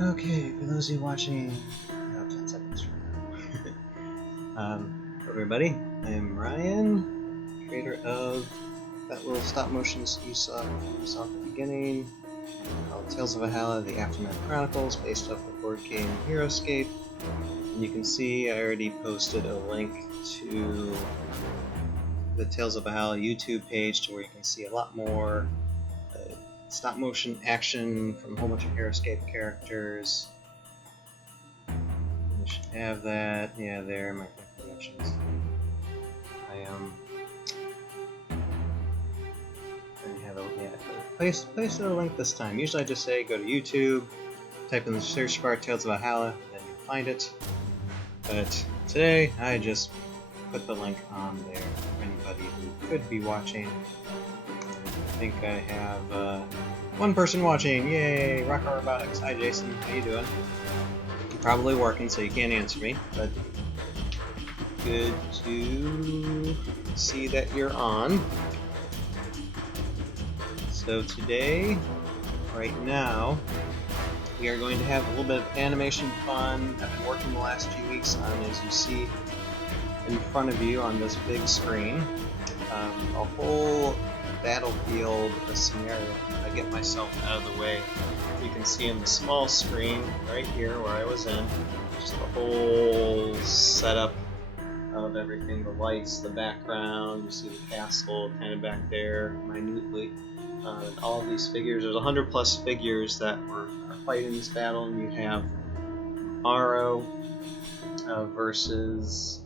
Okay, for those of you watching, 10 seconds from now. Hello everybody, I'm Ryan, creator of that little stop motion you saw at the beginning, called Tales of Valhalla, the Aftermath Chronicles, based off the board game Heroscape. And you can see I already posted a link to the Tales of Valhalla YouTube page to where you can see a lot more stop motion action from a whole bunch of Heroscape characters. I should have that. Yeah, there, my connections. I have a place a link this time. Usually I just say go to YouTube, type in the search bar Tales of Valhalla, then you'll find it. But today I just put the link on there for anybody who could be watching. I think I have one person watching. Yay! Rocker Robotics. Hi Jason, how you doing? You're probably working, so you can't answer me, but good to see that you're on. So today, right now, we are going to have a little bit of animation fun. I've been working the last few weeks on, as you see in front of you on this big screen, a whole battlefield scenario. I get myself out of the way. You can see on the small screen right here where I was in, just the whole setup of everything, the lights, the background, you see the castle kind of back there minutely. All of these figures, there's 100 plus figures that are fighting this battle, and you have Aro versus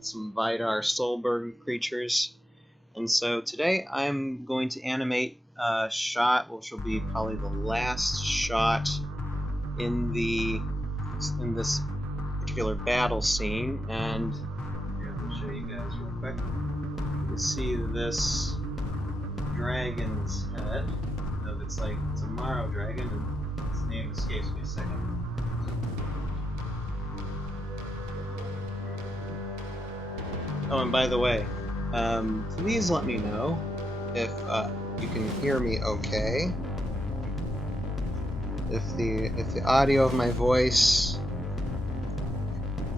some Vidar Solberg creatures. And so today I'm going to animate a shot, which will be probably the last shot in this particular battle scene. And here, let me show you guys real quick. You see this dragon's head. It's a Morrow dragon, and its name escapes me a second. Oh, and by the way, please let me know if you can hear me okay. If the audio of my voice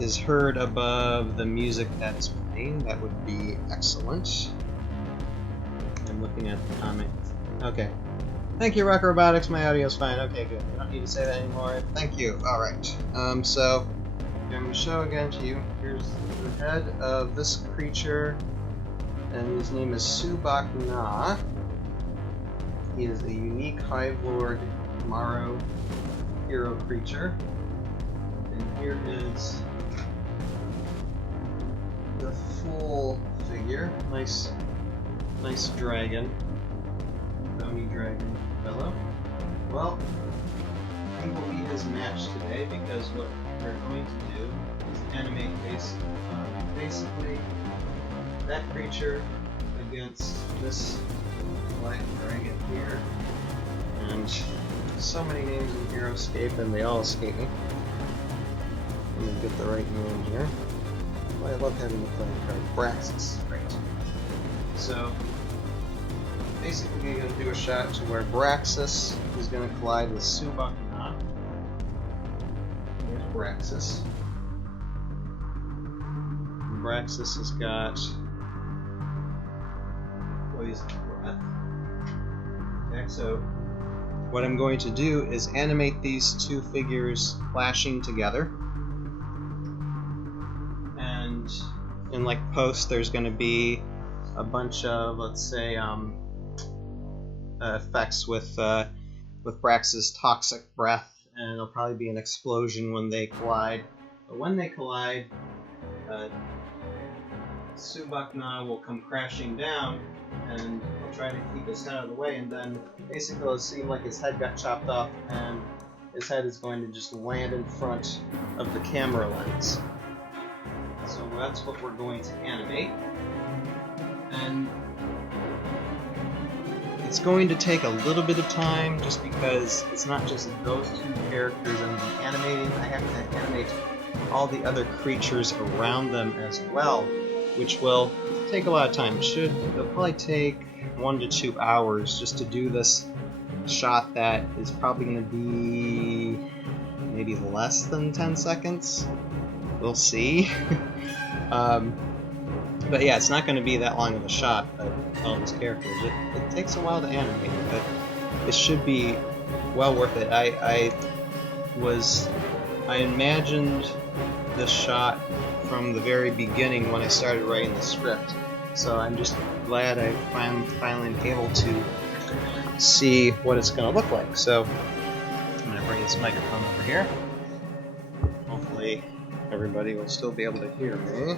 is heard above the music that is playing, that would be excellent. I'm looking at the comments. Okay. Thank you, Rocker Robotics. My audio's fine. Okay, good. I don't need to say that anymore. Thank you. Alright. So I'm going to show again to you. Here's the head of this creature, and his name is Su-Bak-Na. He is a unique Hive Lord Morrow hero creature. And here is the full figure. Nice dragon. Bony dragon fellow. Well, he will be his match today, because what we're going to do is animate basically that creature against this black dragon here. And so many names in Heroscape, and they all escape me. Let me get the right name here. Well, I love having the playing card. Braxas. Right. So basically you're going to do a shot to where Braxas is going to collide with Su-Bak-Na. Here's Braxas. And Braxas has got poison breath. Okay, so what I'm going to do is animate these two figures clashing together. And in post, there's going to be a bunch of, let's say, effects with Brax's toxic breath, and it'll probably be an explosion when they collide. But when they collide, Su-Bak-Na will come crashing down, and he'll try to keep his head out of the way, and then basically it'll seem like his head got chopped off, and his head is going to just land in front of the camera lens. So that's what we're going to animate. And it's going to take a little bit of time, just because it's not just those two characters I'm animating. I have to animate all the other creatures around them as well, which will take a lot of time. It'll probably take 1 to 2 hours just to do this shot that is probably going to be maybe less than 10 seconds. We'll see. But yeah, it's not going to be that long of a shot of all these characters. It takes a while to animate, but it should be well worth it. I imagined this shot from the very beginning when I started writing the script. So I'm just glad I finally am able to see what it's going to look like. So I'm going to bring this microphone over here. Hopefully everybody will still be able to hear me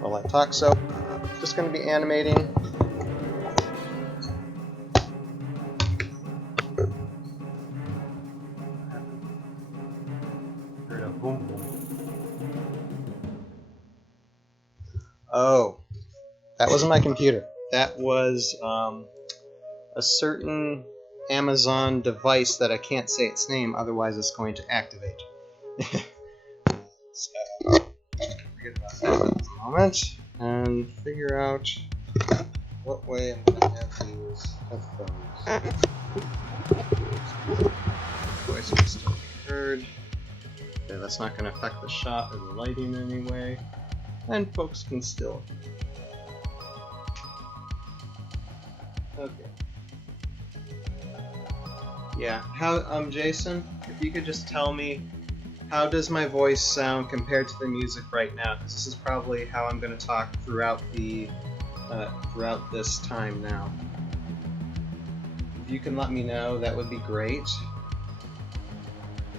while I talk. So I'm just going to be animating. Heard a boom boom. Oh, that wasn't my computer. That was a certain Amazon device that I can't say its name, otherwise it's going to activate. So, forget about that for a moment, and figure out what way I'm going to have these headphones. Voice can still be heard. Okay, that's not going to affect the shot or the lighting in any way, and folks can still. Okay. Yeah, how, Jason, if you could just tell me, how does my voice sound compared to the music right now? Because this is probably how I'm going to talk throughout this time now. If you can let me know, that would be great.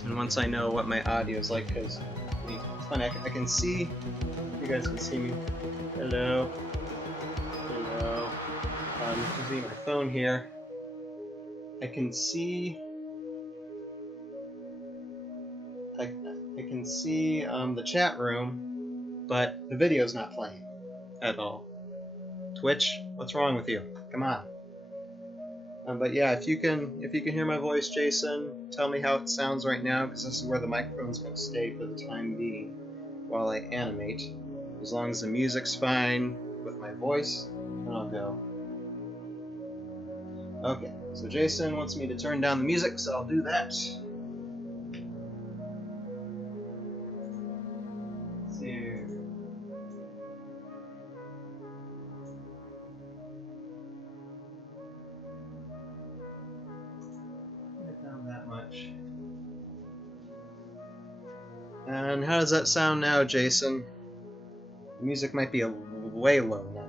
And once I know what my audio is like, because it's funny, I can see, you guys can see me. Hello. Hello. Using my phone here. I can see the chat room, but the video's not playing at all. Twitch, what's wrong with you? Come on. But yeah, if you can hear my voice, Jason, tell me how it sounds right now, because this is where the microphone's going to stay for the time being while I animate. As long as the music's fine with my voice, then I'll go. Okay, so Jason wants me to turn down the music, so I'll do that. That much. And how does that sound now, Jason? The music might be way low now.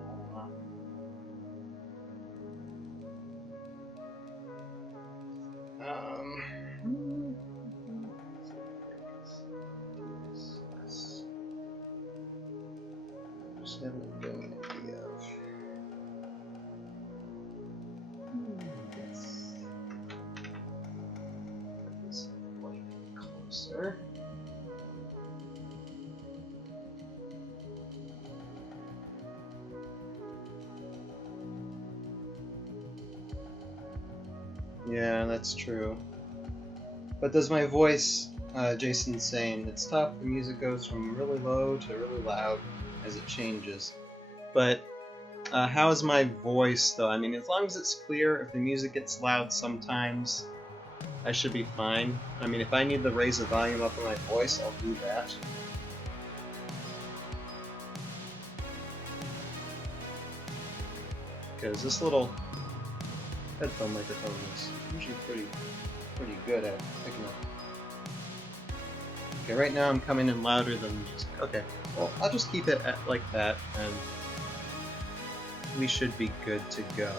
Just having a good idea of. This light closer. Yeah, that's true. But does my voice, Jason's saying, it's tough, the music goes from really low to really loud as it changes. But how is my voice, though? I mean, as long as it's clear, if the music gets loud sometimes, I should be fine. I mean, if I need to raise the volume up on my voice, I'll do that. Because this little headphone microphone is usually pretty good at picking up. Okay, right now I'm coming in louder than the music. Okay, well, I'll just keep it like that, and we should be good to go.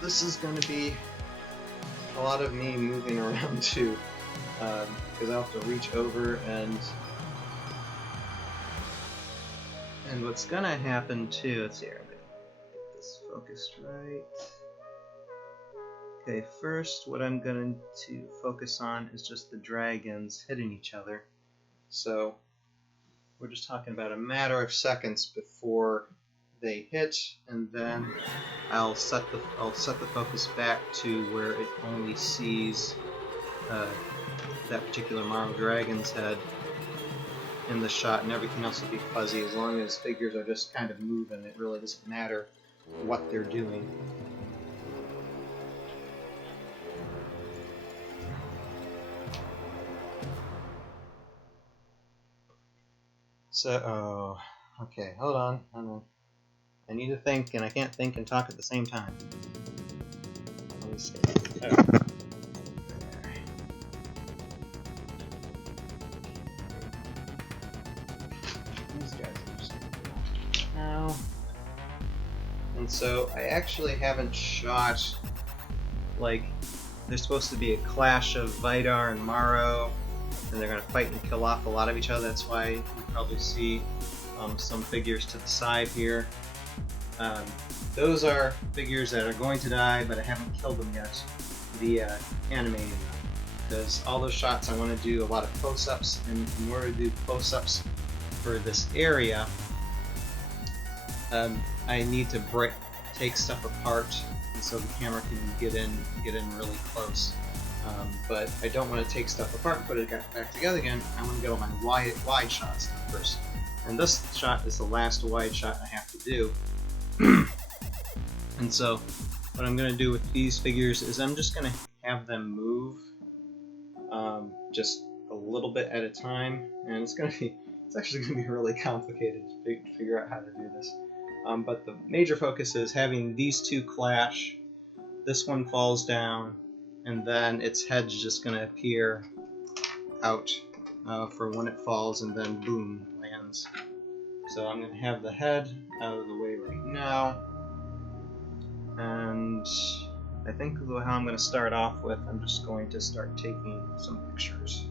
This is going to be a lot of me moving around too, because I'll have to reach over and what's going to happen too, let's see here, I'm going to get this focused right. Okay, first what I'm going to focus on is just the dragons hitting each other. So we're just talking about a matter of seconds before they hit, and then I'll set the focus back to where it only sees that particular Marvel Dragon's head in the shot, and everything else will be fuzzy. As long as figures are just kind of moving, it really doesn't matter what they're doing. So, okay, hold on. I need to think, and I can't think and talk at the same time. Let me see. Oh. These guys are just now. And so I actually haven't shot, like, there's supposed to be a clash of Vidar and Maro, and they're going to fight and kill off a lot of each other. That's why you probably see some figures to the side here. Those are figures that are going to die, but I haven't killed them yet. The animating them. Because all those shots I want to do a lot of close-ups, and in order to do close-ups for this area, I need to take stuff apart, and so the camera can get in really close. But I don't want to take stuff apart and put it back together again. I want to get all my wide shots first. And this shot is the last wide shot I have to do. And so what I'm going to do with these figures is I'm just going to have them move just a little bit at a time, and it's actually going to be really complicated to figure out how to do this. But the major focus is having these two clash. This one falls down, and then its head's just going to appear out for when it falls, and then boom, lands. So I'm going to have the head out of the way right now, and I think how I'm going to start off with, I'm just going to start taking some pictures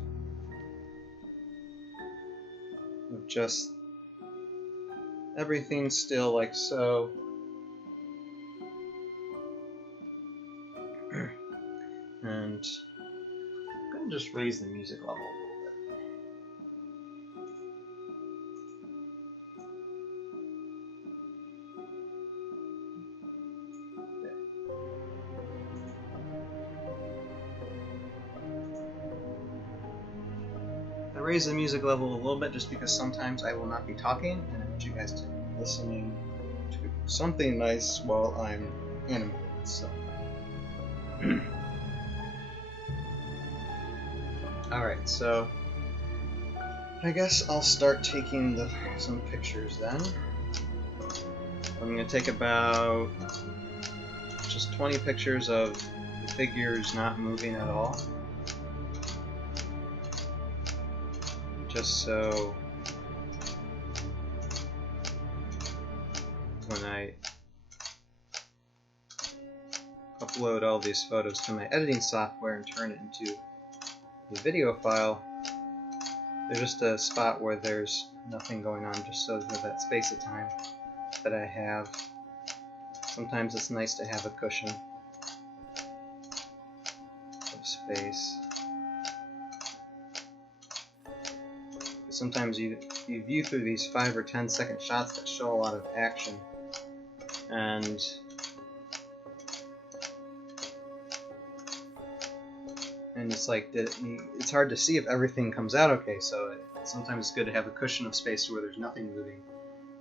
of just everything still like so. And I'm going to just raise the music level a little bit. I raise the music level a little bit just because sometimes I will not be talking, and I want you guys to be listening to something nice while I'm animating. So. Alright, so I guess I'll start taking some pictures then. I'm going to take about just 20 pictures of the figures not moving at all. Just so when I upload all these photos to my editing software and turn it into the video file, there's just a spot where there's nothing going on, just so there's that space of time that I have. Sometimes it's nice to have a cushion of space. Sometimes you view through these 5 or 10 second shots that show a lot of action, and it's like it's hard to see if everything comes out okay. So sometimes it's good to have a cushion of space where there's nothing moving,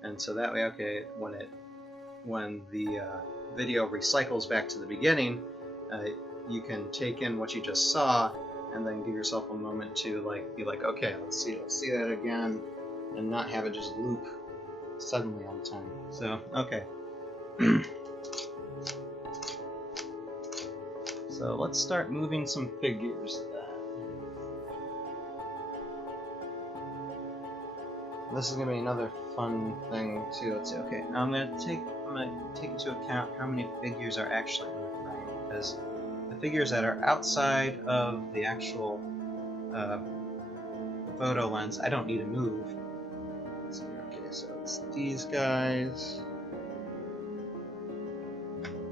and so that way, okay, when the video recycles back to the beginning, you can take in what you just saw, and then give yourself a moment to be like, okay, let's see that again, and not have it just loop suddenly all the time. So okay. So let's start moving some figures then. This is gonna be another fun thing too. Let's see. Okay, now I'm gonna take into account how many figures are actually in the frame, because the figures that are outside of the actual photo lens, I don't need to move. Let's see. Okay, so it's these guys.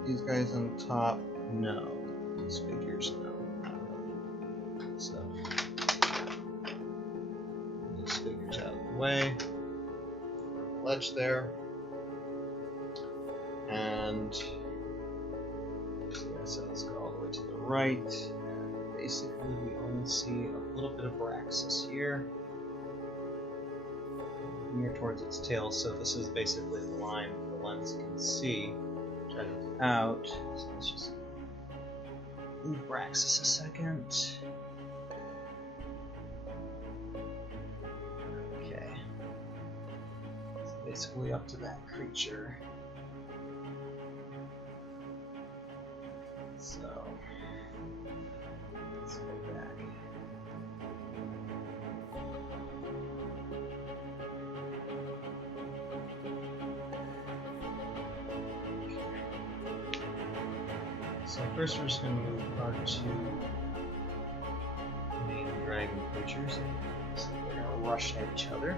These guys on top, no. These figures, no, not really. So, these figures out of the way. Ledge there. And so let's go all the way to the right. And basically, we only see a little bit of Braxas here, near towards its tail. So this is basically the line the lens can see. out. So let's just move Braxas a second. Okay. So basically up to that creature. So let's go back. So first we're just going to move our two main dragon creatures. So they're going to rush at each other.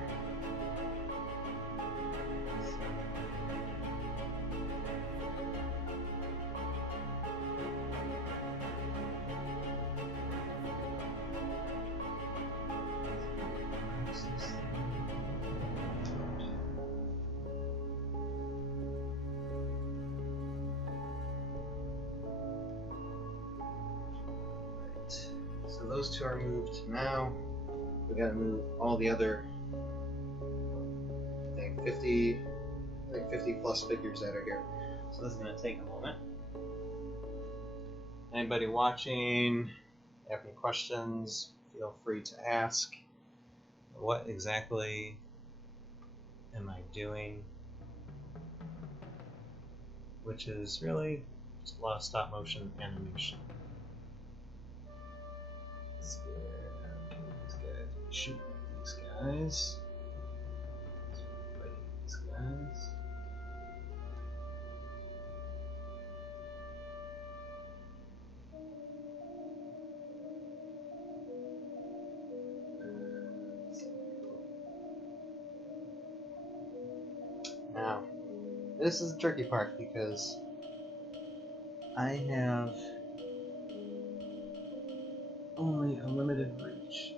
So those two are moved. Now we gotta move all the other, I think 50 plus figures that are here. So this is gonna take a moment. Anybody watching, have any questions, feel free to ask. What exactly am I doing? Which is really just a lot of stop motion animation. Let's get these guys. Shoot these guys. Fighting these guys. Now, this is the tricky part because I have only a limited reach.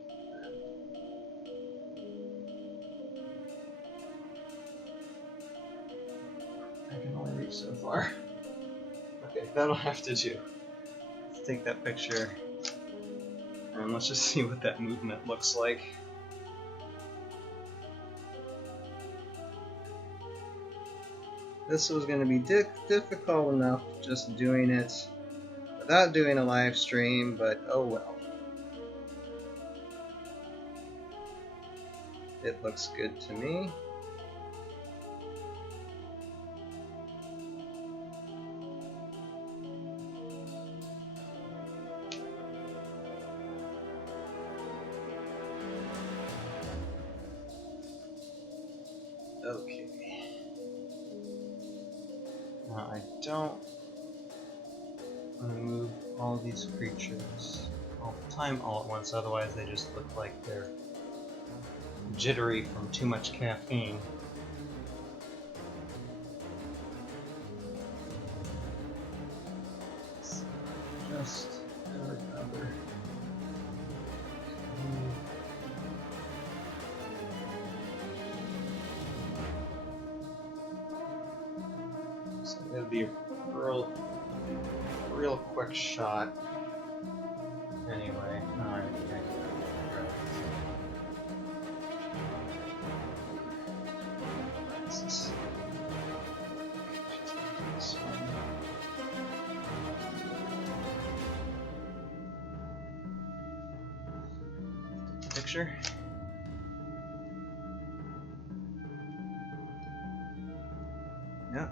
I can only reach so far. Okay, that'll have to do. Let's take that picture and let's just see what that movement looks like. This was going to be difficult enough just doing it without doing a live stream, but oh well. It looks good to me. Okay. Now I don't want to move all these creatures all the time all at once, otherwise they just look like they're jittery from too much caffeine. So just recover. So it'll be a real quick shot. Anyway, alright. Picture. Yeah.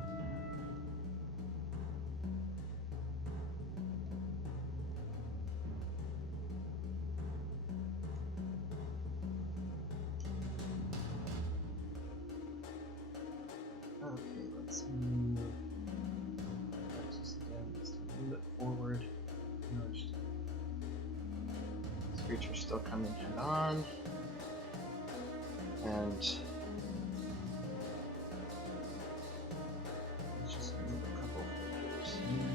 Okay, let's move just again, just a little bit forward. This creature's still coming head on. And let's just move a couple figures here.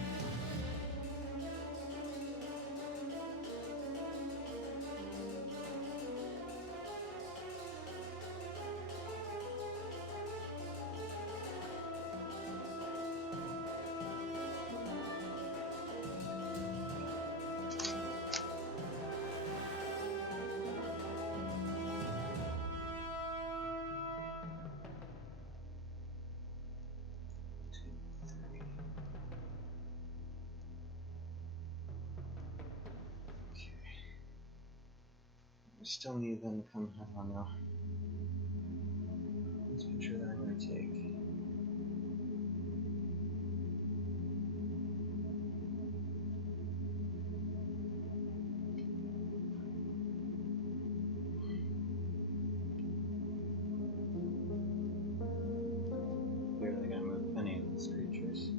still need them to come. I don't know. This picture that I'm going to take. Clearly going to move any of these creatures.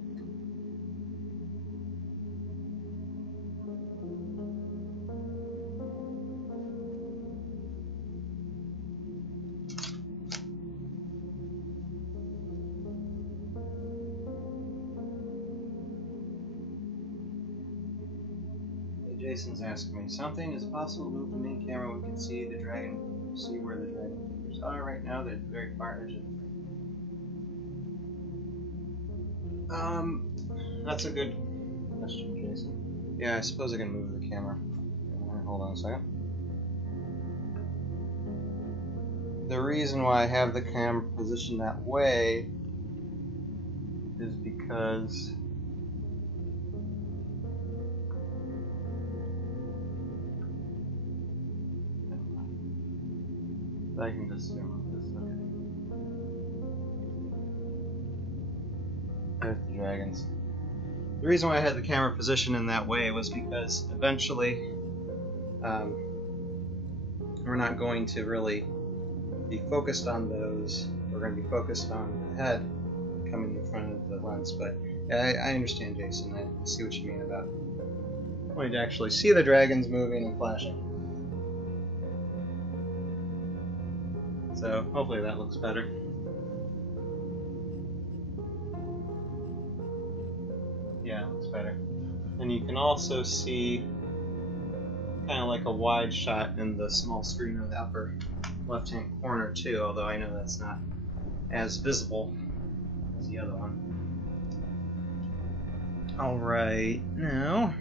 Jason's asking me something. Is it possible to move the main camera? We can see the dragon, see where the dragon figures are right now. They're very far edge of the frame. That's a good question, Jason. Yeah, I suppose I can move the camera. Hold on a second. The reason why I have the camera positioned that way is because I can just zoom with this. Okay. There's the dragons. The reason why I had the camera positioned in that way was because eventually we're not going to really be focused on those. We're going to be focused on the head coming in front of the lens. But yeah, I understand, Jason. I see what you mean about wanting to actually see the dragons moving and flashing. So hopefully that looks better. Yeah, it looks better. And you can also see kind of like a wide shot in the small screen in the upper left-hand corner too, although I know that's not as visible as the other one. Alright, now,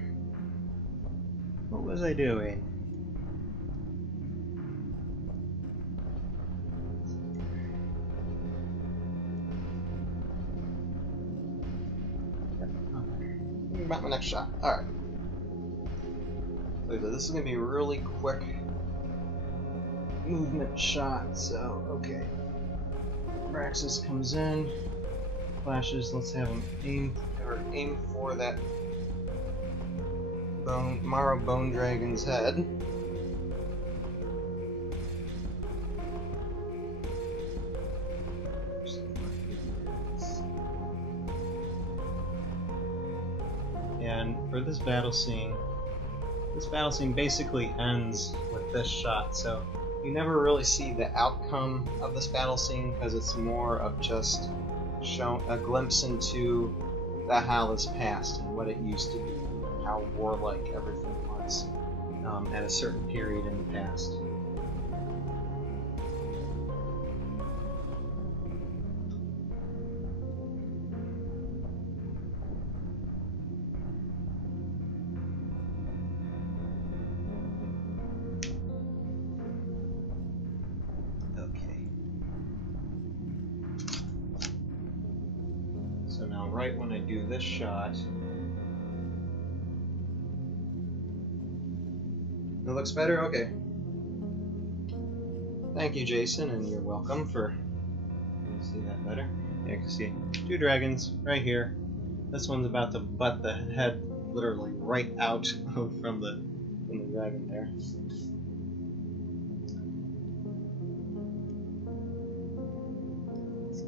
what was I doing? About my next shot. Alright. So this is going to be a really quick movement shot, so, okay. Braxas comes in, flashes, let's have him aim for that Marrow Bone Dragon's head. And for this battle scene basically ends with this shot, so you never really see the outcome of this battle scene because it's more of just showing a glimpse into Valhalla's past and what it used to be, and how warlike everything was at a certain period in the past. Right when I do this shot, it looks better? Okay. Thank you, Jason, and you're welcome for... Can you see that better? Yeah, you can see two dragons right here. This one's about to butt the head literally right out from the dragon there. So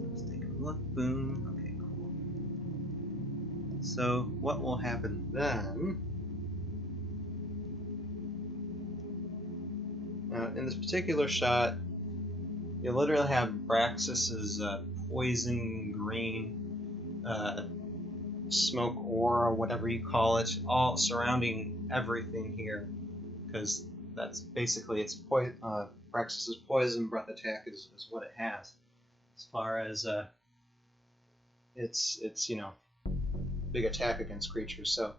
let's take a look. Boom. So what will happen then? In this particular shot, you literally have Braxas's poison green smoke aura, whatever you call it, all surrounding everything here, because that's basically its Braxas's poison breath attack is what it has, as far as its big attack against creatures. So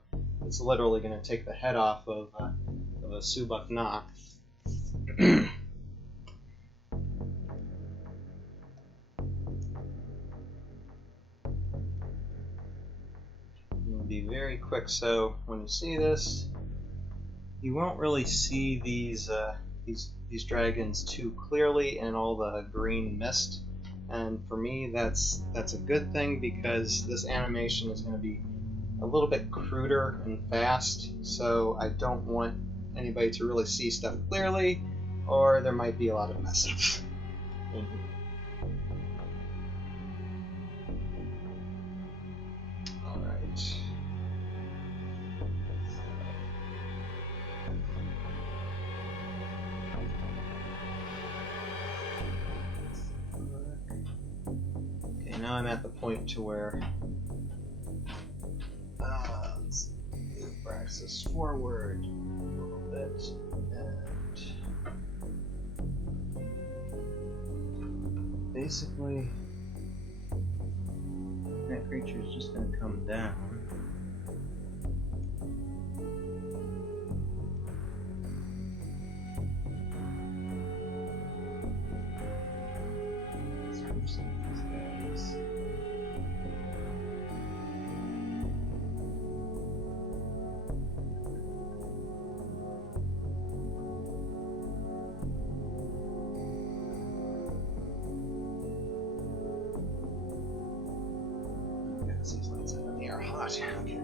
it's literally going to take the head off of a Su-Bak-Na. It'll be very quick. So when you see this, you won't really see these these dragons too clearly in all the green mist. And for me, that's a good thing, because this animation is going to be a little bit cruder and fast, so I don't want anybody to really see stuff clearly, or there might be a lot of mess ups. Alright. Okay, now I'm at the point to where let's move Braxas forward a little bit, and basically that creature is just going to come down. Let's move some of these guys. These lights in the air hot. Okay.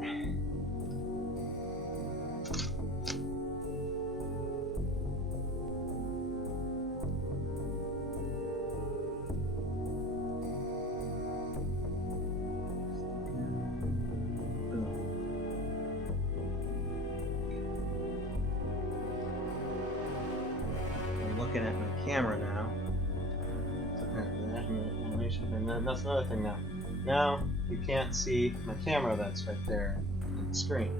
I'm looking at my camera now. Animation, and that's another thing now. Now you can't see my camera that's right there on the screen.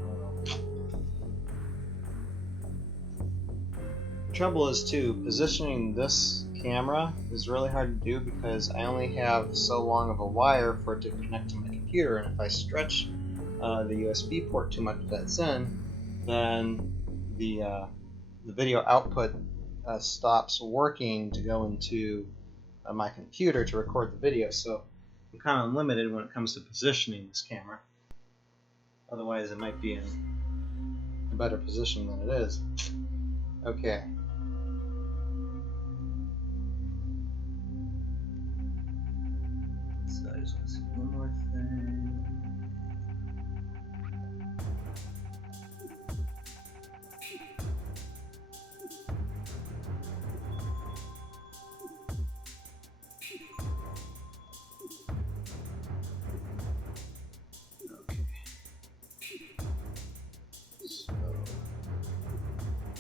The trouble is too, positioning this camera is really hard to do because I only have so long of a wire for it to connect to my computer, and if I stretch the USB port too much that's in, then the video output stops working to go into my computer to record the video. So I'm kind of limited when it comes to positioning this camera. Otherwise, it might be in a better position than it is. Okay. So I just want to see one more thing.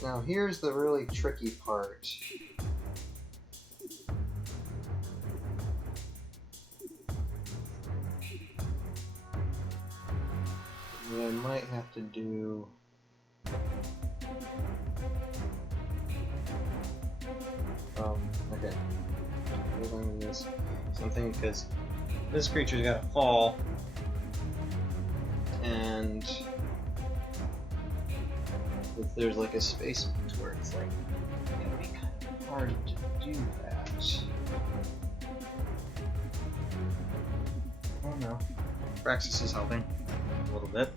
Now here's the really tricky part. What I might have to do... okay. Hold on to this. Something, because this creature's got to fall, and if there's like a space where it's like it'd be kind of hard to do that. Oh no. Braxas is helping a little bit.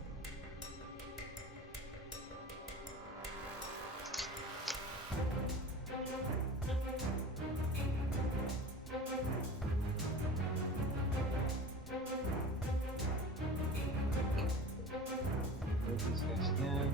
These guys again.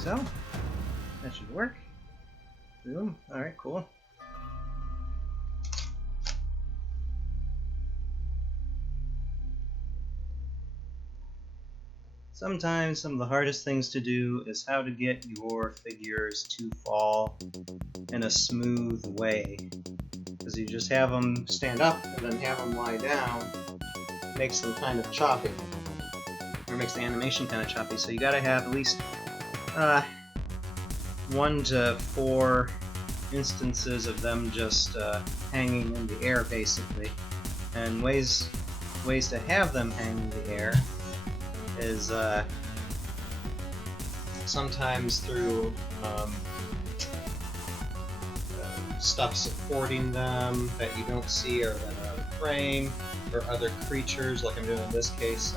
so. That should work. Boom. Alright, cool. Sometimes some of the hardest things to do is how to get your figures to fall in a smooth way. Because you just have them stand up and then have them lie down, makes them kind of choppy. Or makes the animation kind of choppy, so you gotta have at least 1 to 4 instances of them just hanging in the air, basically. And ways to have them hang in the air is sometimes through stuff supporting them that you don't see or that are out of frame, or other creatures, like I'm doing in this case.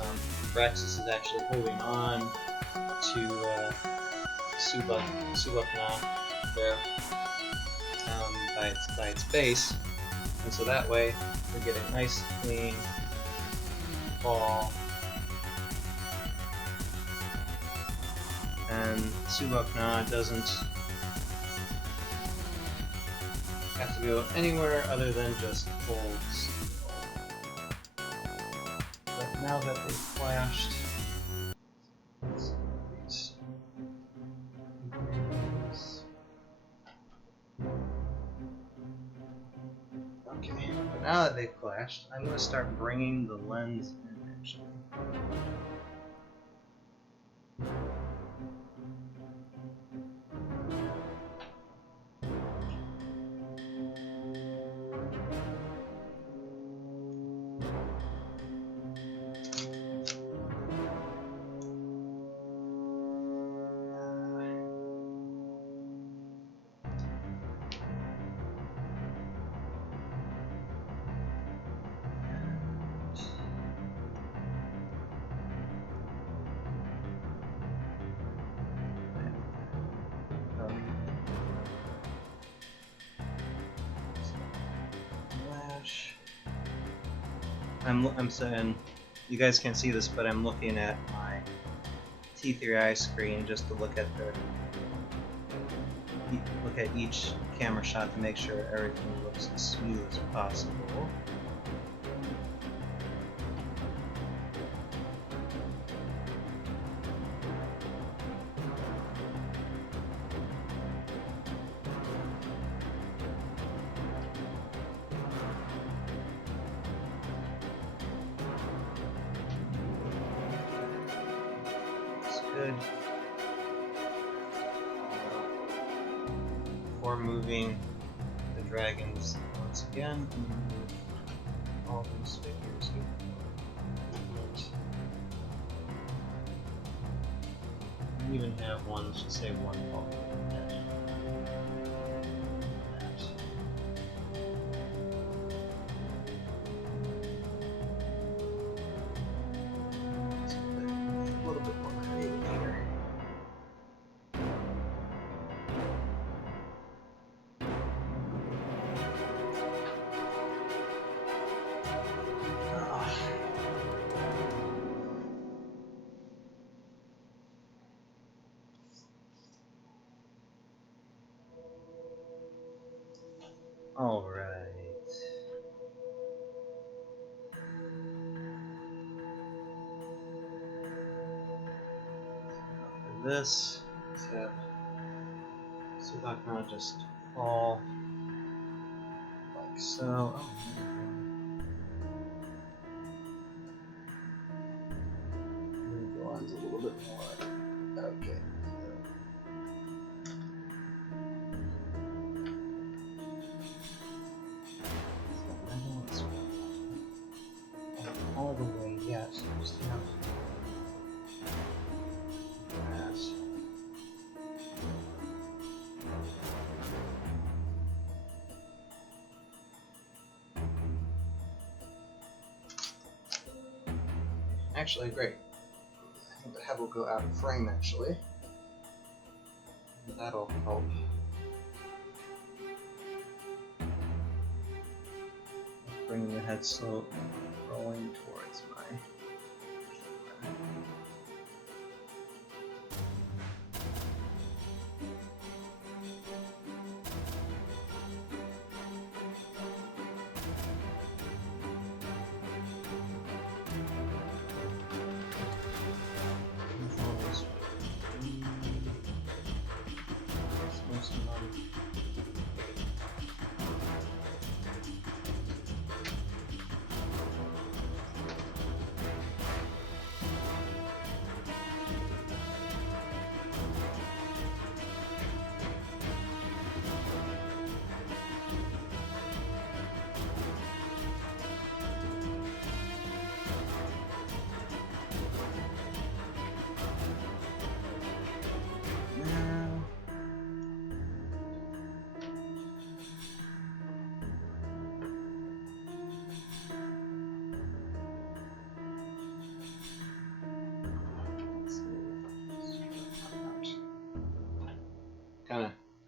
Braxas is actually holding on to Su-Bak-Na there by its base, and so that way we get a nice clean fall. And Su-Bak-Na doesn't have to go anywhere other than just hold still. But now that they've flashed, okay, but now that they've clashed, I'm going to start bringing the lens in, actually. I'm saying, you guys can't see this, but I'm looking at my T3i screen just to look at each camera shot to make sure everything looks as smooth as possible. Good. Before moving the dragons once again, all these figures get movement. You even have one, let's just say one ball. All right. For this, let's have Su-Bak-Na just fall like so. Oh, move the lines a little bit more. Okay. All the way, yes. Just enough. Yes. Actually, great. I think the head will go out of frame, actually. That'll help. Bringing the head slow, rolling towards my camera.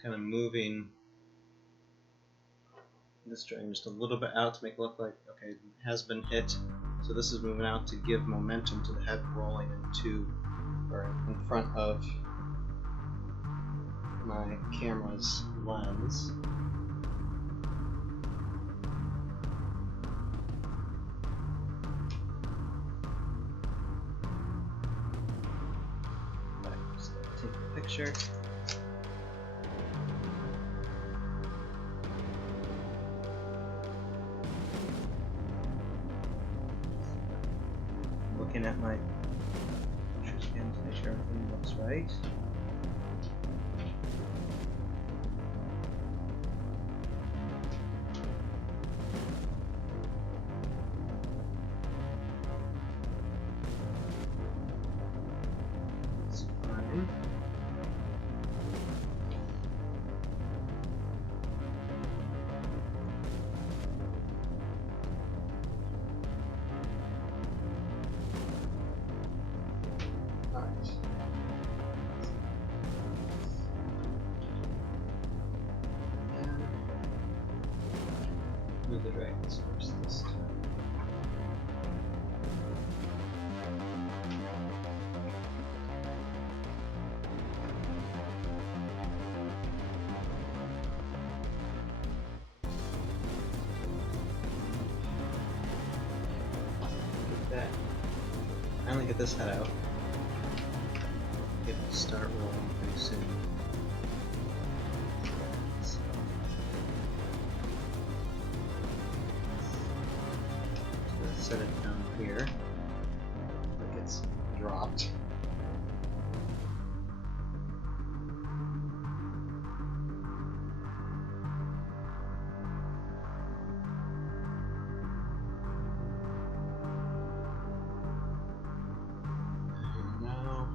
kind of moving this dragon just a little bit out to make it look like, okay, it has been hit. So this is moving out to give momentum to the head rolling into, or in front of my camera's lens. Just take a picture. Looking at my picture scan to make sure everything looks right. That's fine. Move the dragons first this time. Get that. Finally get this head out. Get it to start rolling pretty soon. Set it down here, like it's dropped. And now,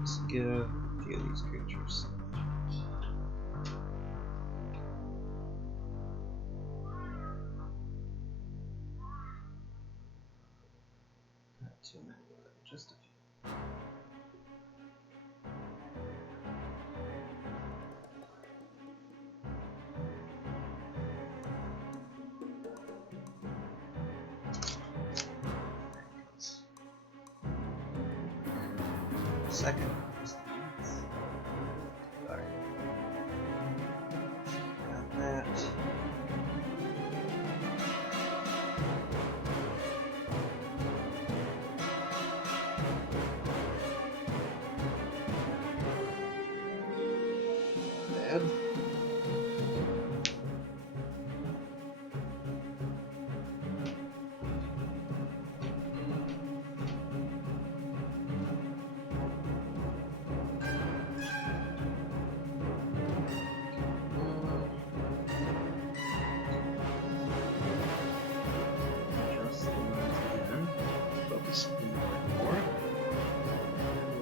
let's give a few of these creatures. Too many, just a few. Second. Sorry. Got that. Just the ones again. Focus more.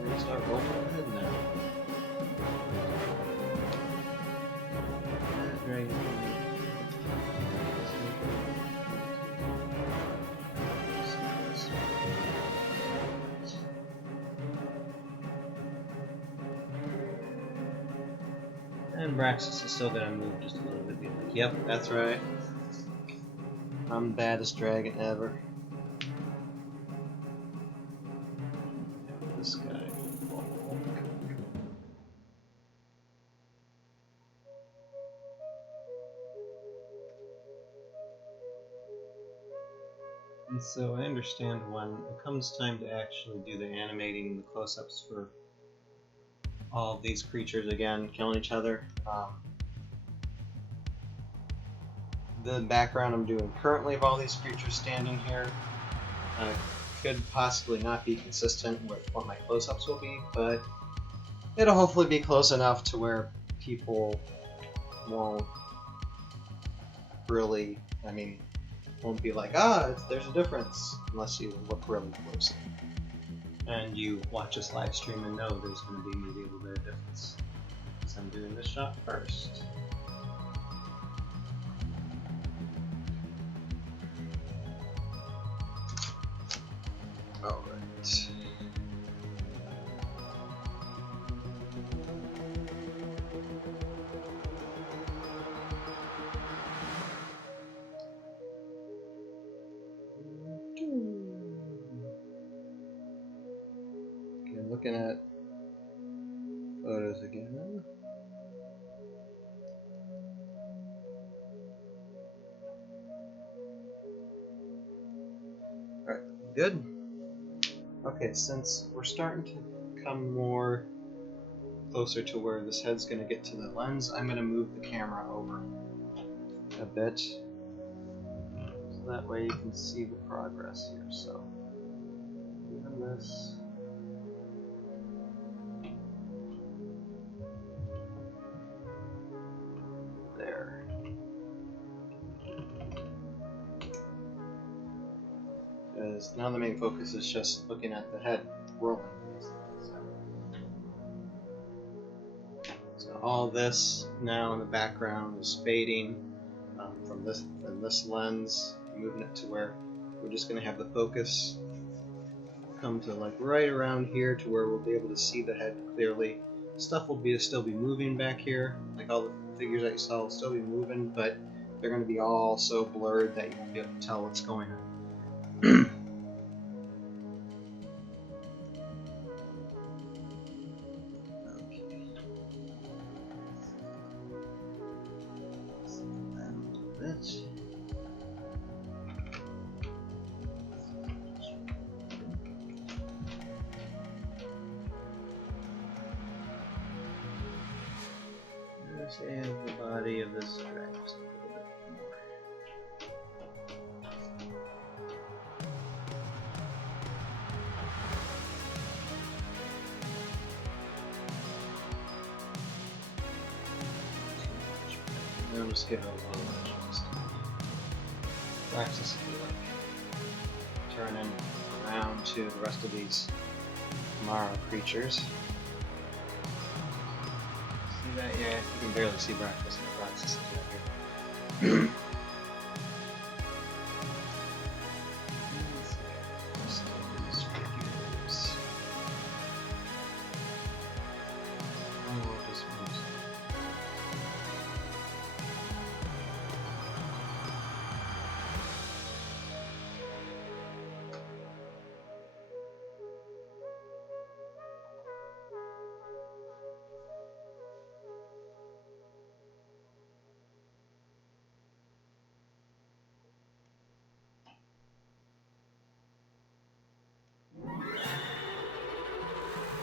And we start rolling ahead now. Right. And Braxas is still gonna move just a little bit. Be like, yep, that's right. I'm the baddest dragon ever. This guy. And so I understand when it comes time to actually do the animating, the close-ups for all of these creatures again killing each other. The background I'm doing currently of all these creatures standing here could possibly not be consistent with what my close-ups will be, but it'll hopefully be close enough to where people won't really, won't be like, there's a difference, unless you look really close. And you watch this live stream and know there's going to be maybe a little bit of difference. So I'm doing this shot first. Alright. looking at photos again. Alright, good. Okay, since we're starting to come more closer to where this head's going to get to the lens, I'm going to move the camera over a bit. So that way you can see the progress here. So, moving this. There. Because now the main focus is just looking at the head rolling. So all this now in the background is fading from this lens, moving it to where we're just going to have the focus come to like right around here to where we'll be able to see the head clearly. Stuff will still be moving back here, like all the figures that you saw will still be moving, but they're going to be all so blurred that you won't be able to tell what's going on. And the body of this track just a little bit more. And I'll just give it a little adjust. Braxas, if you like. Turning around to the rest of these Mara creatures. That, yeah, you can barely see Braxas and Braxas here.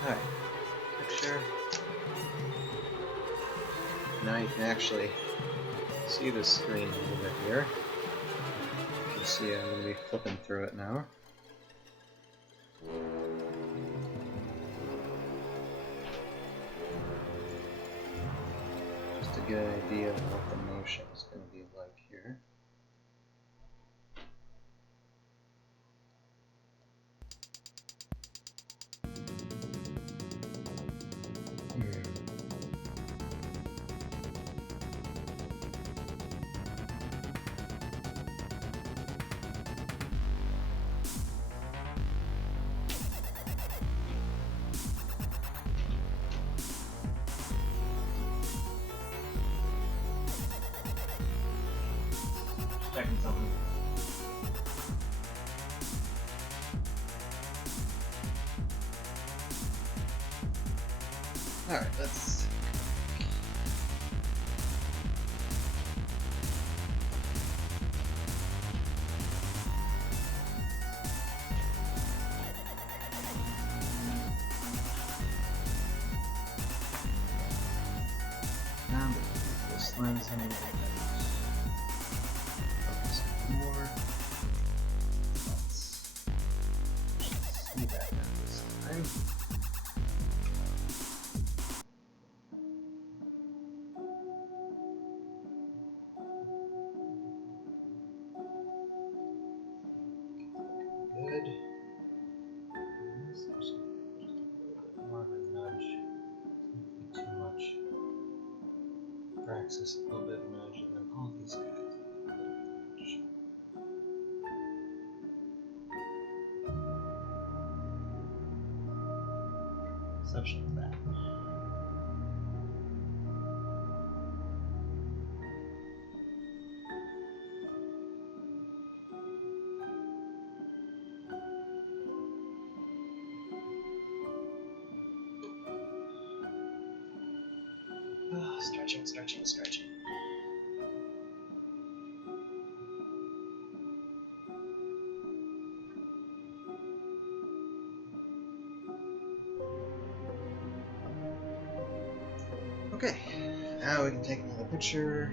Alright, picture. Now you can actually see the screen a little bit here. You can see I'm going to be flipping through it now. Just to get an idea of what the motion is going to be like here. Checking something. Alright, let's... Now this lens in a little bit. Focus more. Let's see that now this time. Good. Just a little bit more of a nudge. Not too much. Braxas a little bit of nudge, and then all these guys a little bit of nudge. Exception of that. Stretching, stretching, stretching. Okay, now we can take another picture.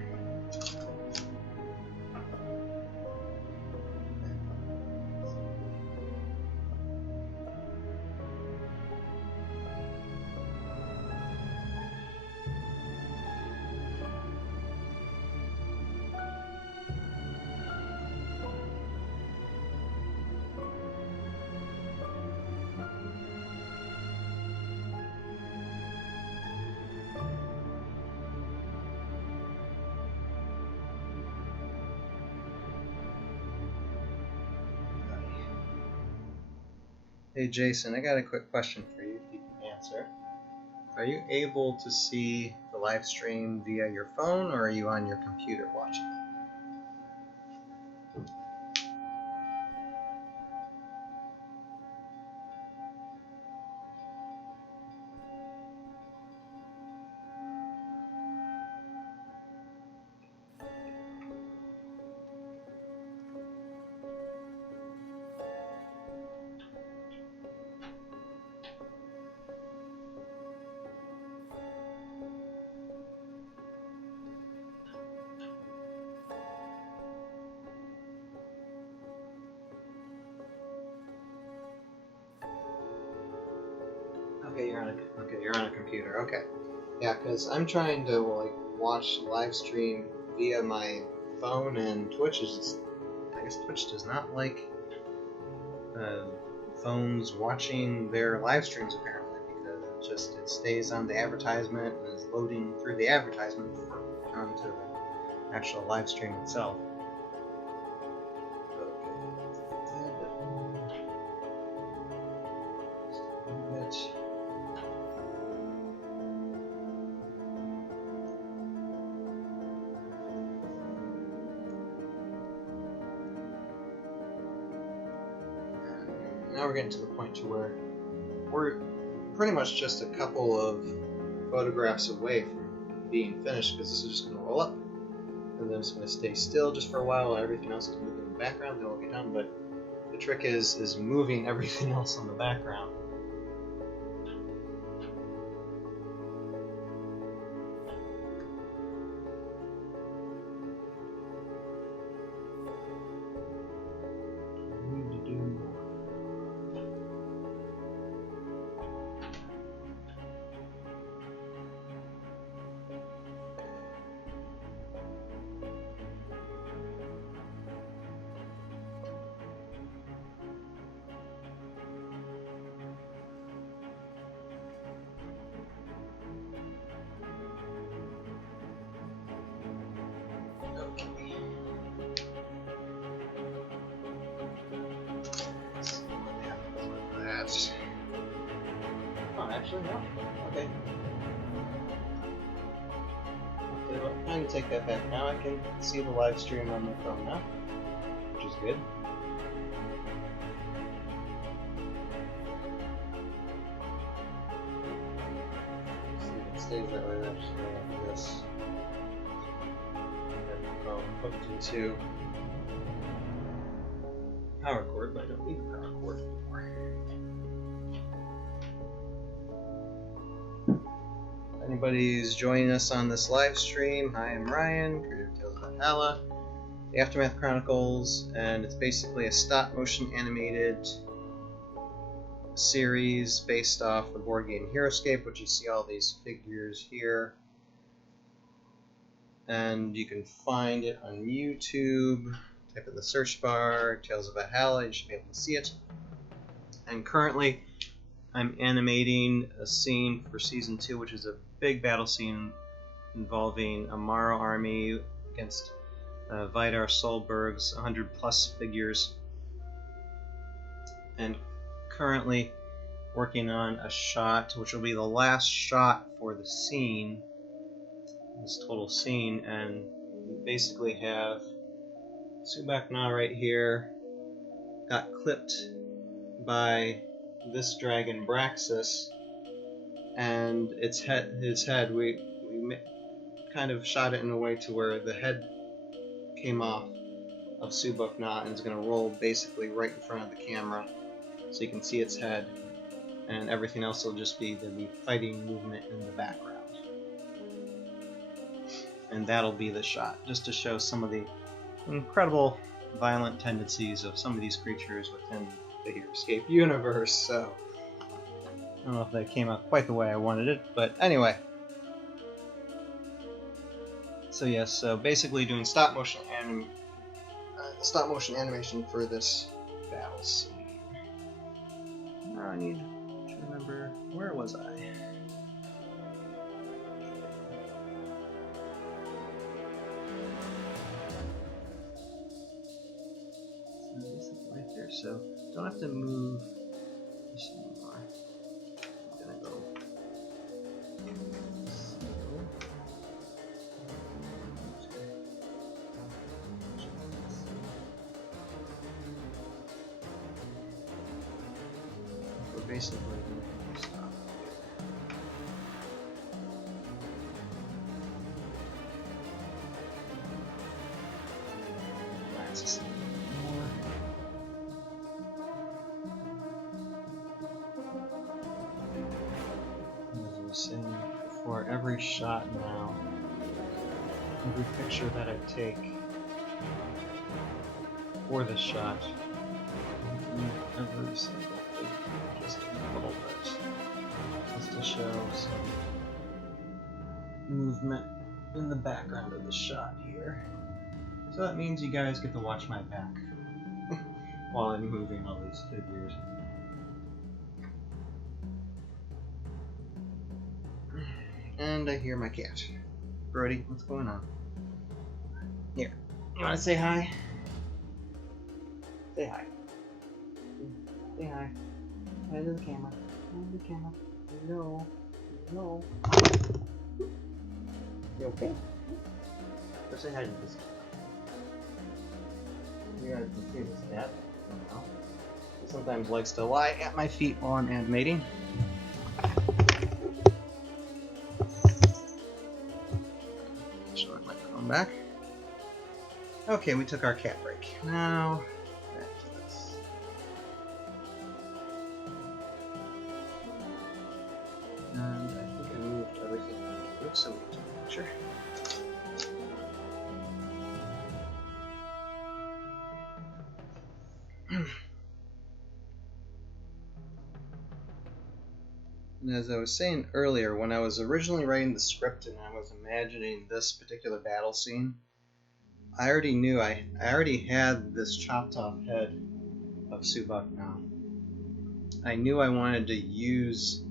Hey Jason, I got a quick question for you if you can answer. Are you able to see the live stream via your phone, or are you on your computer watching it? Okay, you're on a computer. Okay. Yeah, because I'm trying to watch the live stream via my phone, and Twitch is just, I guess Twitch does not like phones watching their live streams apparently, because it stays on the advertisement and is loading through the advertisement onto the actual live stream itself. Now we're getting to the point to where we're pretty much just a couple of photographs away from being finished, because this is just going to roll up and then it's going to stay still just for a while. Everything else can move in the background, then we'll get done. But the trick is moving everything else in the background. Oh, actually, no. Okay. I'm trying to take that back. Now I can see the live stream on my phone now, which is good. See if it stays that way. I'm just going to do this. Phone hooked into power cord, but I don't need the power cord anymore. If anybody's joining us on this live stream, hi, I'm Ryan, creator of Tales of Valhalla, the Aftermath Chronicles, and it's basically a stop-motion animated series based off the board game Heroscape, which you see all these figures here. And you can find it on YouTube. Type in the search bar, Tales of Valhalla, you should be able to see it. And currently, I'm animating a scene for Season 2, which is a big battle scene involving a Maro army against Vidar Solberg's 100-plus figures. And currently working on a shot, which will be the last shot for the scene, this total scene, and we basically have Su-Bak-Na right here, got clipped by this dragon Braxas, and his head, we kind of shot it in a way to where the head came off of Su-Bak-Na and is going to roll basically right in front of the camera, so you can see its head, and everything else will just be the fighting movement in the background. And that'll be the shot, just to show some of the incredible violent tendencies of some of these creatures within the Heroscape universe. So I don't know if that came out quite the way I wanted it, but anyway. So yes, so basically doing stop motion animation for this battle scene. Now I need to remember, where was I? So basically right there, so don't have to move this anymore. I'm gonna go so basically stop. Braxas more. As I was saying before, every shot now, every picture that I take for this shot, every single thing, just a little bit, just to show some movement in the background of the shot here. So that means you guys get to watch my back while I'm moving all these figures. And I hear my cat. Brody, what's going on? Here, you want to say hi? Say hi. Say hi. Hi to the camera. Hi to the camera. Hello. Hello. You okay? Or say hi to this cat. You guys can see this cat. He sometimes likes to lie at my feet while I'm animating. Show my microphone back. Okay, we took our cat break. Now, back to this. And I think I moved everything out of so we can take a picture. And as I was saying earlier, when I was originally writing the script and I was imagining this particular battle scene, I already knew I already had this chopped off head of Su-Bak-Na. I knew I wanted to use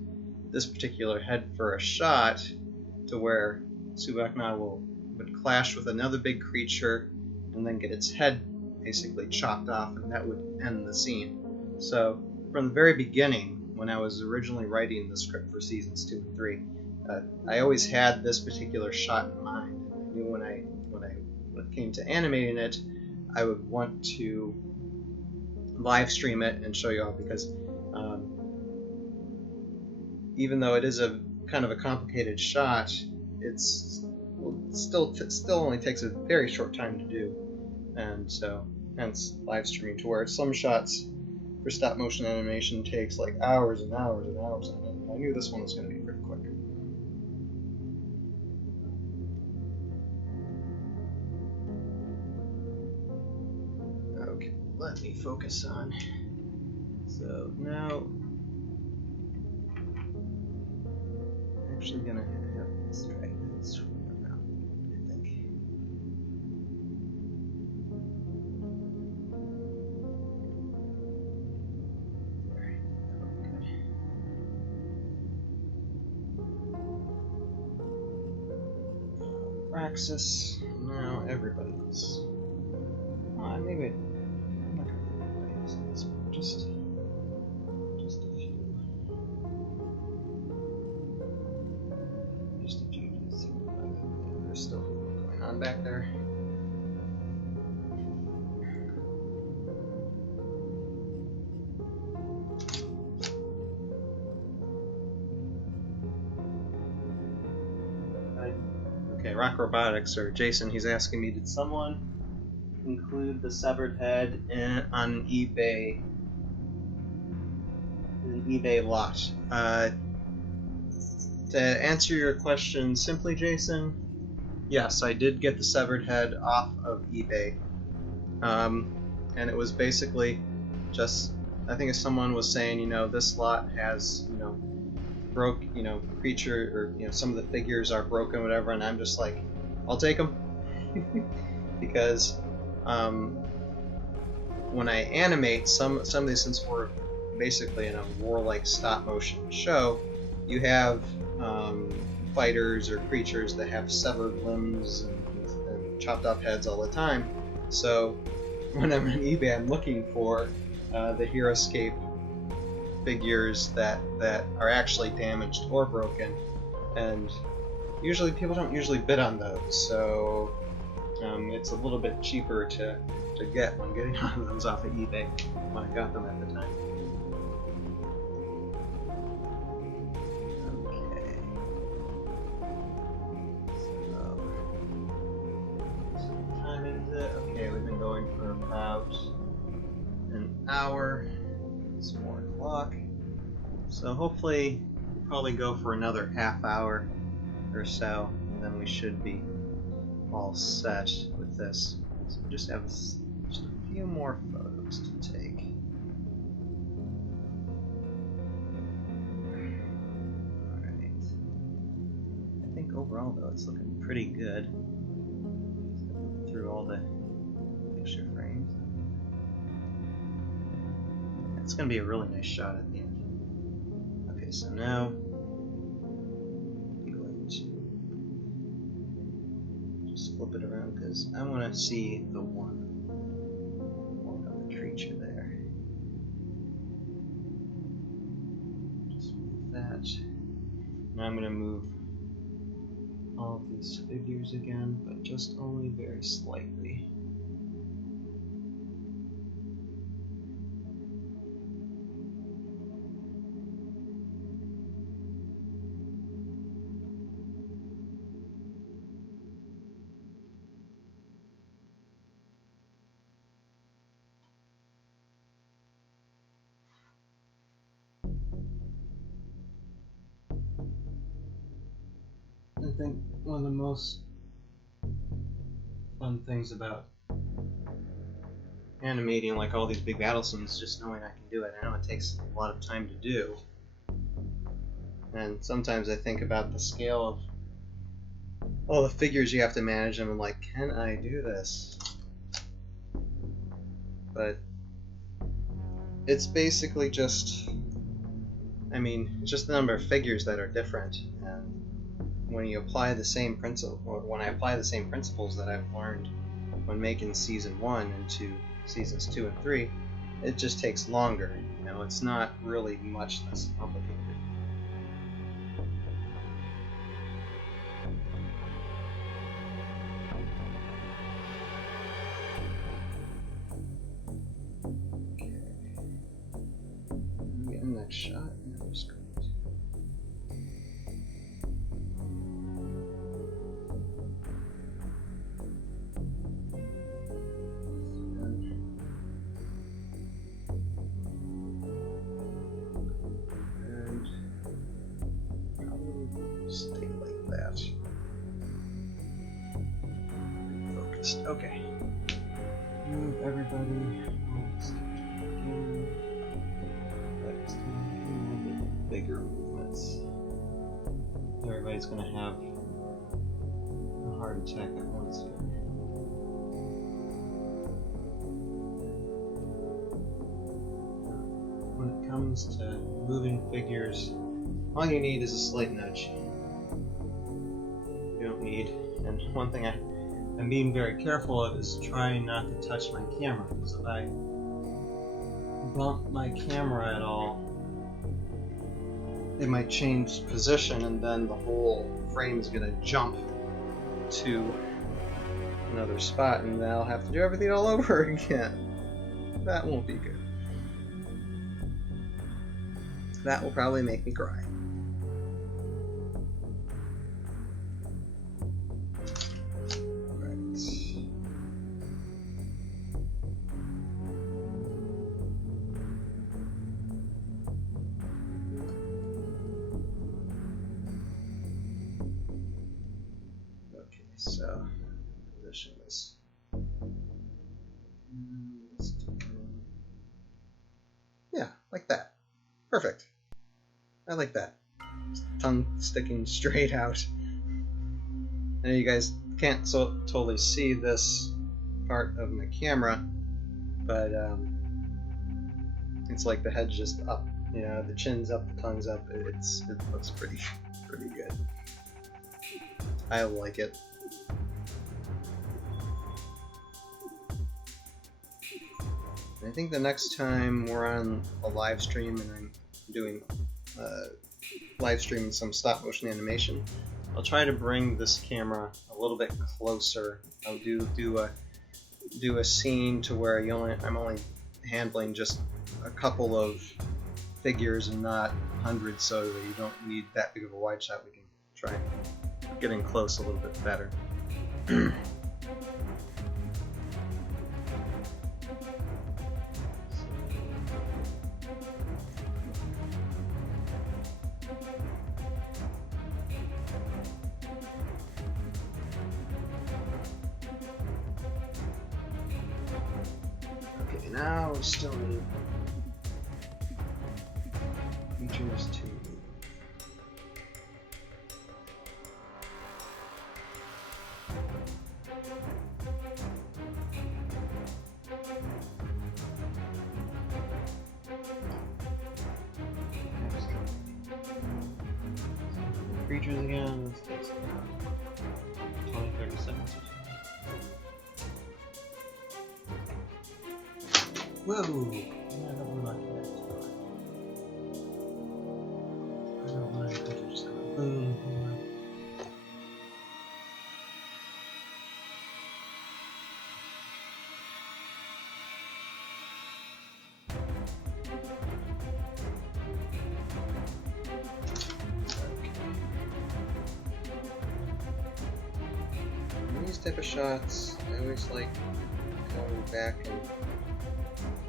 this particular head for a shot to where Su-Bak-Na would clash with another big creature and then get its head basically chopped off, and that would end the scene. So from the very beginning, when I was originally writing the script for seasons 2 and 3, I always had this particular shot in mind. I knew when it came to animating it, I would want to live stream it and show you all, because even though it is a kind of a complicated shot, it's still only takes a very short time to do, and so hence live streaming, to where some shots for stop motion animation takes like hours and hours and hours, and I knew this one was going to be pretty quick. Okay, let me focus on. So now, I'm actually gonna have this try this around, I think. There, that'll be good. Braxas, now everybody else. Maybe I'm not gonna do everybody else on this one, just a few. Just a few to see if there's still going on back there. Okay, Rock Robotics, or Jason, he's asking me, did someone include the severed head on an eBay lot? To answer your question simply, Jason, yes, I did get the severed head off of eBay. And it was basically just, I think if someone was saying, this lot has, broke, creature, or, some of the figures are broken, whatever, and I'm just like, I'll take them. Because when I animate some of these, since we're basically in a warlike stop motion show, you have fighters or creatures that have severed limbs and chopped off heads all the time. So when I'm on eBay, I'm looking for the Heroscape figures that are actually damaged or broken, and usually people don't bid on those, so it's a little bit cheaper to get when getting those off of eBay when I got them at the time. Okay. So what time is it? Okay, we've been going for about an hour. It's 4 o'clock. So hopefully we'll probably go for another half hour or so, and then we should be all set with this. So we just have just a few more photos to take. Alright. I think overall though it's looking pretty good. Through all the picture frames. It's going to be a really nice shot at the end. Okay, so now I'm going to just flip it around because I want to see the one of the creature there. Just move that. Now I'm going to move all of these figures again, but just only very slightly. I think one of the most fun things about animating like all these big battle scenes is just knowing I can do it. I know it takes a lot of time to do, and sometimes I think about the scale of all the figures you have to manage, and I'm like, can I do this? But it's basically just, it's just the number of figures that are different, and when you apply the same principle, or when I apply the same principles that I've learned when making season 1 into seasons 2 and 3, it just takes longer. It's not really much less complicated. Okay. I'm getting that shot, and I'm just going to stay like that. Focused. Okay. Move everybody. Let's do a little bit bigger movements. Everybody's gonna have a heart attack at once here. When it comes to moving figures, all you need is a slight nudge. You don't need, and one thing I'm being very careful of is trying not to touch my camera, because if I bump my camera at all, it might change position, and then the whole frame is going to jump to another spot, and then I'll have to do everything all over again. That won't be good. That will probably make me cry. so position this. Yeah, like that. Perfect. I like that. Tongue sticking straight out. I know you guys can't totally see this part of my camera, but it's like the head's just up. You know, the chin's up, the tongue's up. It looks pretty good. I like it. I think the next time we're on a live stream and I'm doing live streaming some stop motion animation, I'll try to bring this camera a little bit closer. I'll do a scene to where I'm only handling just a couple of figures and not hundreds, so that you don't need that big of a wide shot. We can try getting close a little bit better. Okay, now we still need features to creatures again. Let's take 20-30 seconds or so. Whoa! I don't like that. I don't like creatures. Boom. These type of shots, I always like going back and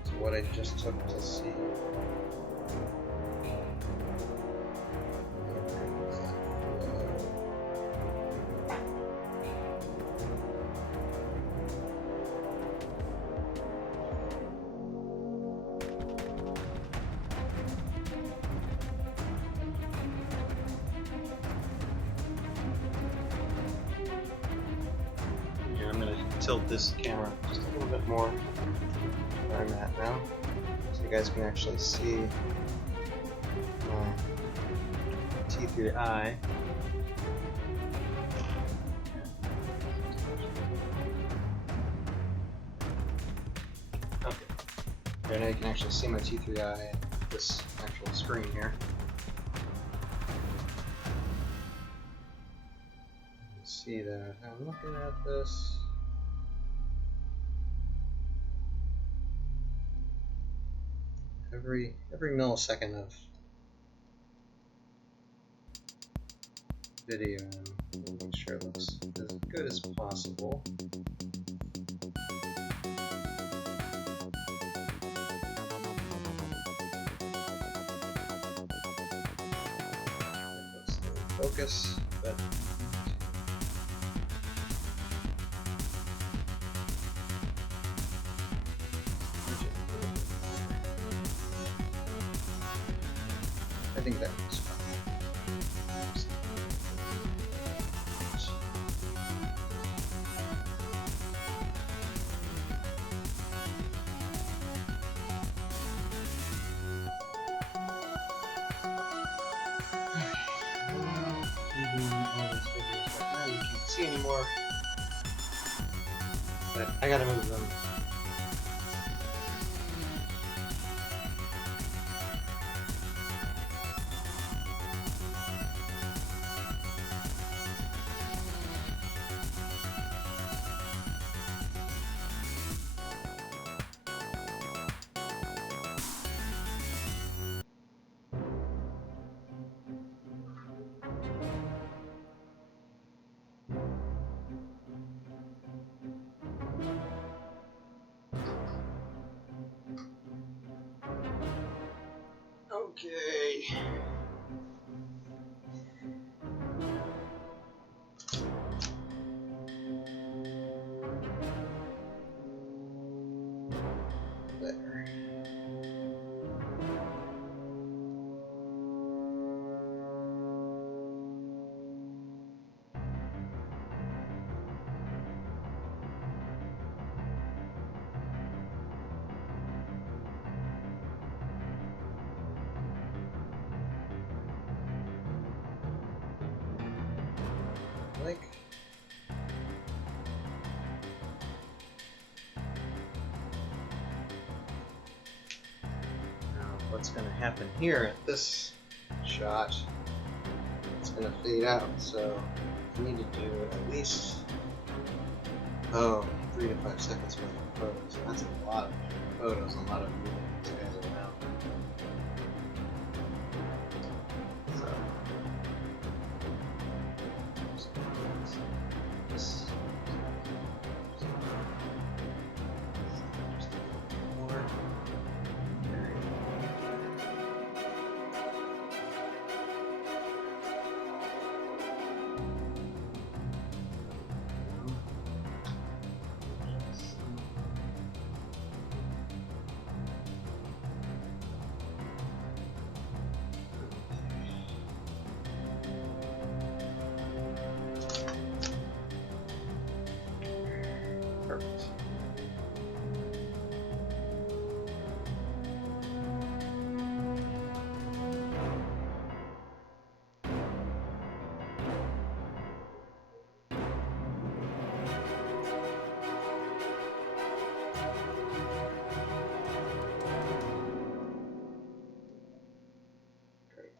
to what I just took to see. Tilt this camera just a little bit more where I'm at now, so you guys can actually see my T3 eye. Okay, right now you can actually see my T3 eye and this actual screen here. You can see that I'm looking at this. Every millisecond of video, and make sure it looks as good as possible. Focus, but I think that looks fine. You can't see anymore, but I gotta move them. like. Now, what's going to happen here at this shot? It's going to fade out, so I need to do at least 3 to 5 seconds worth of photos. That's a lot of photos, a lot of moving these guys around. Perfect. Great.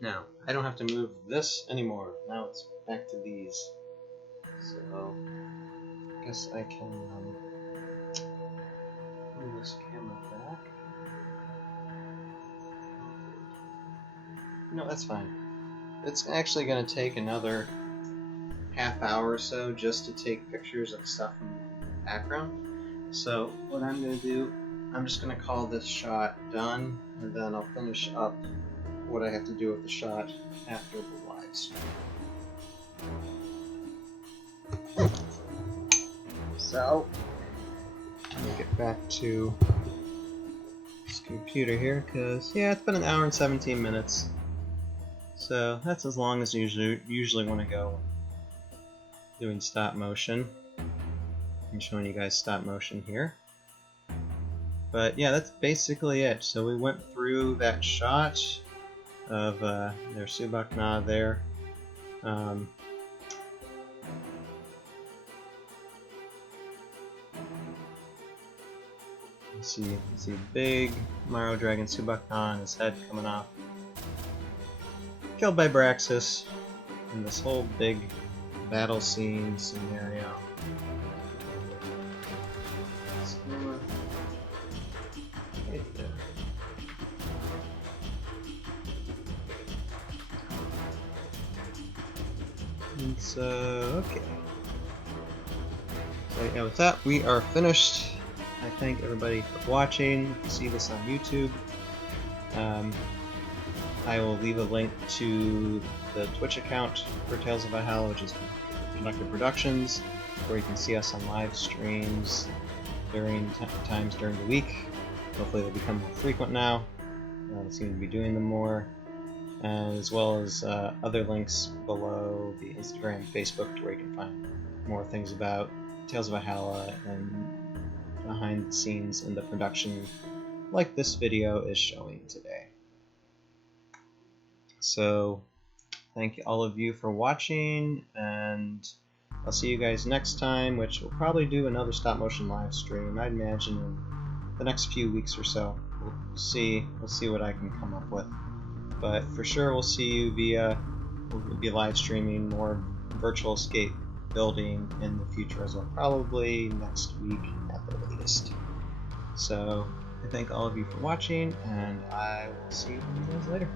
Now, I don't have to move this anymore. Now it's back to these. So, I guess I can move this camera back. No, that's fine. It's actually going to take another half hour or so just to take pictures of stuff in the background. So, what I'm going to do, I'm just going to call this shot done, and then I'll finish up what I have to do with the shot after the live stream. So, let me get back to this computer here, because, yeah, it's been an hour and 17 minutes. So, that's as long as usually want to go doing stop motion. I'm showing you guys stop motion here. But, yeah, that's basically it. So, we went through that shot of their Su-Bak-Na there. You see big Mario Dragon Su-Bak-Na and his head coming off. Killed by Braxas in this whole big battle scene scenario. And so, okay. So yeah, with that, we are finished. I thank everybody for watching. If you see this on YouTube, I will leave a link to the Twitch account for Tales of Valhalla, which is Conductor Productions, where you can see us on live streams during times during the week. Hopefully they'll become more frequent now. I seem to be doing them more. As well as other links below the Instagram and Facebook, to where you can find more things about Tales of Valhalla and behind the scenes in the production, like this video is showing today. So, thank all of you for watching, and I'll see you guys next time, which we'll probably do another stop motion live stream. I'd imagine in the next few weeks or so. We'll see what I can come up with. But for sure, we'll see you we'll be live streaming more virtual escape building in the future as well, probably next week at the latest. So I thank all of you for watching, and I will see you guys later.